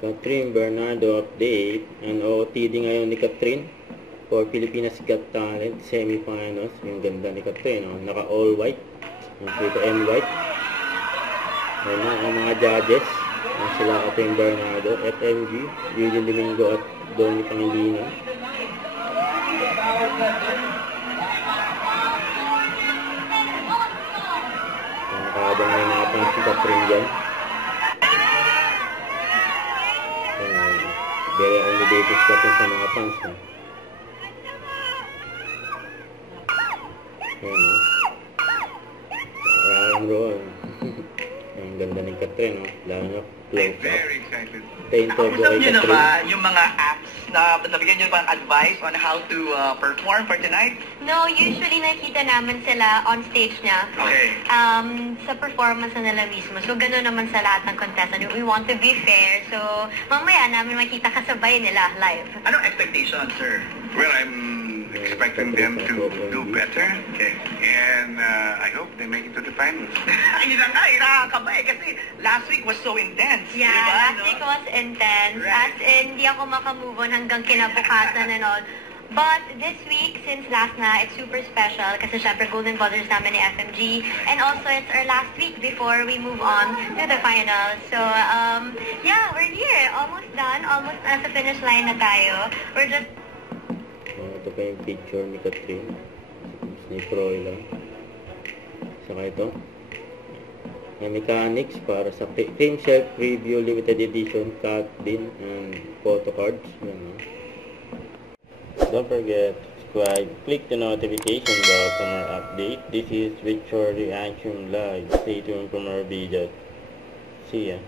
Catherine Bernardo update. Ang OOTD ngayon ni Catherine for Pilipinas Got Talent semifinals. Yung ganda ni Catherine, oh. Naka all white, dito and white. Ayan na ang mga judges. Ayan sila Catherine Bernardo, FMG, Eugene Domingo at Donnie Pangilinan. Nakabang na yung mga fans si Catherine dyan. Very accommodated Catherine sa mga fans. Ayan o. Round roll. Ang ganda ni Catherine, no? Lalo na close up. Very excited. Nakausap nyo na ba yung mga apps na nabigyan nyo ba ng advice on how to perform for tonight? No, usually nakita naman sila on stage na. Okay. Sa performance na nila mismo. So, gano'n naman sa lahat ng contestant. We want to be fair. So, mamaya namin makita kasabay nila live. Anong expectation, sir? Well, I'm expecting them to do better. Okay. And I hope they make it to the finals. Ayun na nga, nakakaba eh. Kasi last week was so intense. Yeah, diba, last week was intense. Right. As in, hindi ako makamove on hanggang kinabukasan and all. But this week, since last na, it's super special kasi syempre Golden Buzzers namin ni FMG. And also, it's our last week before we move on to the finals. So, yeah, we're here. Almost done. Almost nasa finish line na tayo. We're just... Ito pa yung picture ni Catherine. Ni Troy lang. Saka ito. May mechanics para sa Team Shelf Preview Limited Edition cut din and photo cards. Yan, don't forget to subscribe, click the notification bell for more update. This is Victor Reaction Live. Stay tuned for more videos. See ya.